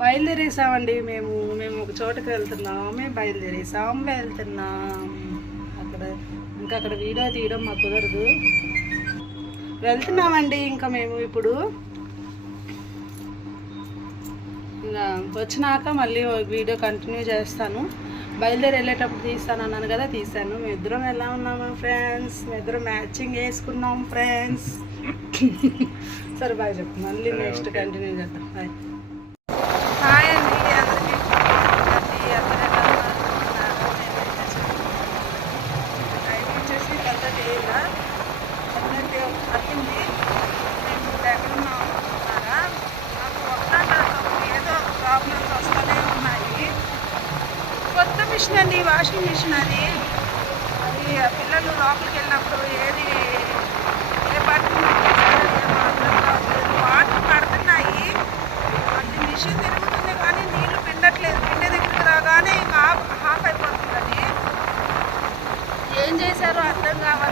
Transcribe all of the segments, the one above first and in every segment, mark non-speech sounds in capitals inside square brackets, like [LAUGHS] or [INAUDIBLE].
బయలుదేరేసామండి మేము. మేము ఒక చోటకి వెళ్తున్నాం మేము బయలుదేరేసాం వెళ్తున్నాం. అక్కడ ఇంకా అక్కడ వీడియో తీయడం మాకు కుదరదు. వెళ్తున్నామండి ఇంకా మేము ఇప్పుడు. ఇంకా వచ్చినాక మళ్ళీ వీడియో కంటిన్యూ చేస్తాను. బయలుదేరి వెళ్ళేటప్పుడు తీస్తాను అన్నాను కదా తీసాను మేము ఇద్దరం ఎలా ఉన్నాము ఫ్రెండ్స్ మేము ఇద్దరం మ్యాచింగ్ వేసుకున్నాం ఫ్రెండ్స్ [LAUGHS] సరే బాయ్ చెప్పు. మళ్ళీ నెక్స్ట్ కంటిన్యూ చేద్దాం. బాయ్ వాషింగ్ మిషన్ అది. అది పిల్లలు లోపలికి వెళ్ళినప్పుడు ఏది ఏ బట్టన్ వాటర్ పడుతున్నాయి. అది మిషన్ తిరుగుతుంది కానీ నీళ్ళు పిండట్లేదు. పిండి దగ్గరికి రాగానే ఇంకా హాఫ్ అయిపోతుంది అది ఏం చేశారో అర్థం కావాలి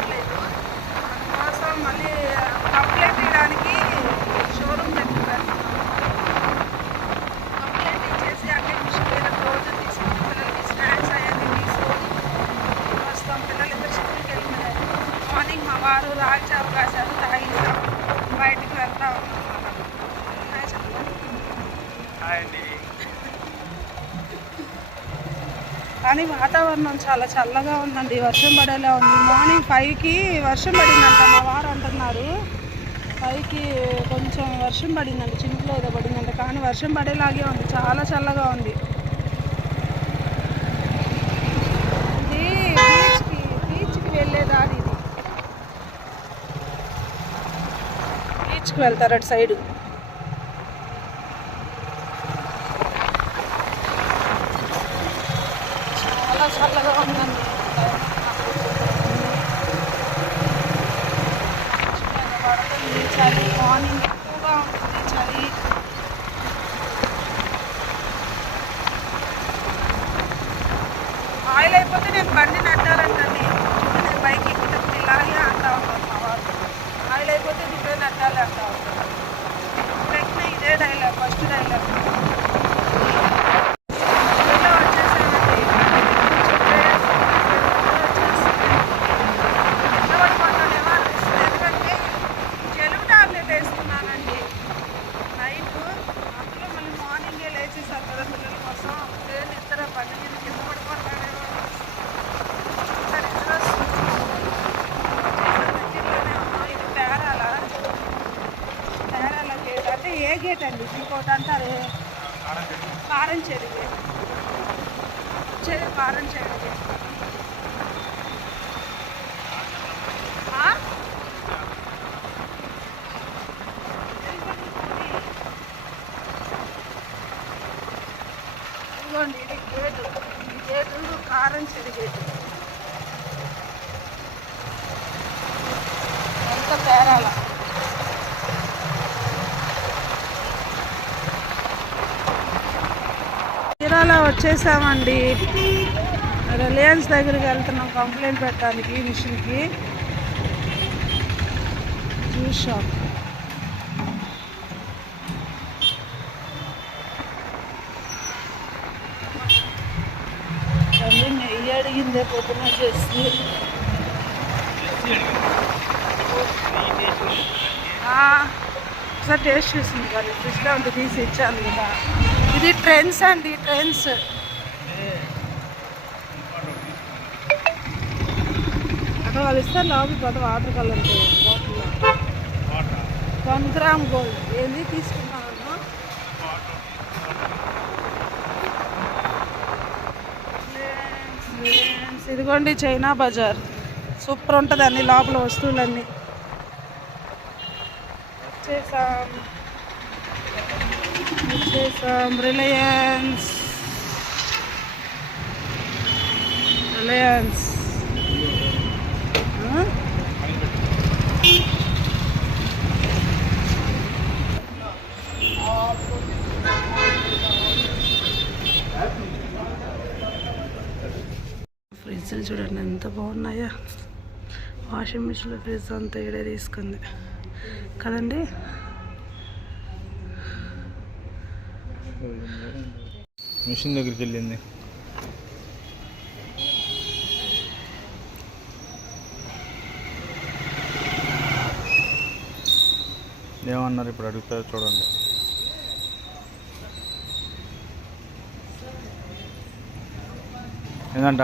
కానీ వాతావరణం చాలా చల్లగా ఉందండి. వర్షం పడేలా ఉంది. మార్నింగ్ ఫైవ్కి వర్షం పడిందంట మా వారు అంటున్నారు. ఫైవ్కి కొంచెం వర్షం పడిందండి చినుకులో ఏదో పడిందంట. కానీ వర్షం పడేలాగే ఉంది. చాలా చల్లగా ఉంది. ఇది బీచ్కి బీచ్కి వెళ్ళే దారి ఇది. బీచ్కి వెళ్తారు అటు సైడు చాలా చల్లగా ఉందండి పడుతుంది చలి మార్నింగ్ ఎక్కువగా ఉంటుంది చలి ఆయిల్ అయిపోతే నేను బండి నట్టాలంటండి నేను బైక్ ఎక్కుతుంది ఇలాగే అంటా ఉంటాను మా వారు ఆయిల్ అయిపోతే నువ్వే నట్టాలి అంటా ఉంటాను ఇప్పుడు ఇదే డైలాగ్ ఫస్ట్ డైలాగ్ ఊళ్ళో వచ్చేసామండి. నిలబడిపోతానేమో అనిపిస్తుంది. ఎందుకంటే జలుబు టాబ్లెట్ వేసుకున్నానండి నైట్ అందులో మళ్ళీ మార్నింగే లేచేసారు కదా పిల్లల కోసం అదే నిద్ర బండి మీద కింద పడిపోతాడేమో ఇంత నిద్ర వస్తుంది. వచ్చేసాం దగ్గరలోనే ఉన్నాం. ఇది పేరాల పేరాల గేట్ అంటే ఏ గేట్ అండి ఇంకోటి అంటారు కారం చెడు గేట్ కారం చెడు ఇదిగోండి ఇది గేటు. ఈ గేటు కారం చెడు గేటు ఎంత పేరాల వచ్చేసామండి. రిలయన్స్ దగ్గరికి వెళ్తున్నాం కంప్లైంట్ పెట్టడానికి మిషన్కి జ్యూస్ షాప్ తల్లి నెయ్యి అడిగిందే పొద్దున చేసి ఒకసారి టేస్ట్ చేసింది కానీ ఫ్రిడ్జ్లో ఉంటే తీసి ఇచ్చాను కదా. ఇది ట్రెండ్స్ అండి ట్రెండ్స్. అక్కడ వాళ్ళు ఇస్తారు లోపల పోతే water colour one gram gold. ఏంది? తీసుకున్నాను ఇదిగోండి చైనా బజార్. సూపర్ ఉంటుంది అన్ని లోపల వస్తువులన్నీ. వచ్చేసాం వచ్చేసాం రిలయన్స్ రిలయన్స్ ఫ్రిడ్జ్లు చూడండి ఎంత బాగున్నాయా. వాషింగ్ మిషన్లో ఫ్రిడ్జ్ అంతా ఇడే తీసుకుంది. కదండి? మిషన్ దగ్గరికి వెళ్ళింది. ఏమన్నారు ఇప్పుడు అడుగుతారు చూడండి. ఏంటంట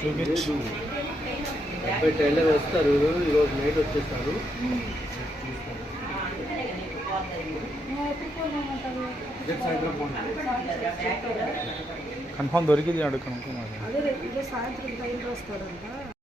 చూపించు డెబ్బై టైలర్ వస్తారు. ఈరోజు నైట్ వచ్చేస్తారు. కన్ఫామ్ దొరికింది అడుగు కనుక్కో మరి. అదే రేపు సాయంత్రం టైంకి వస్తాడంట.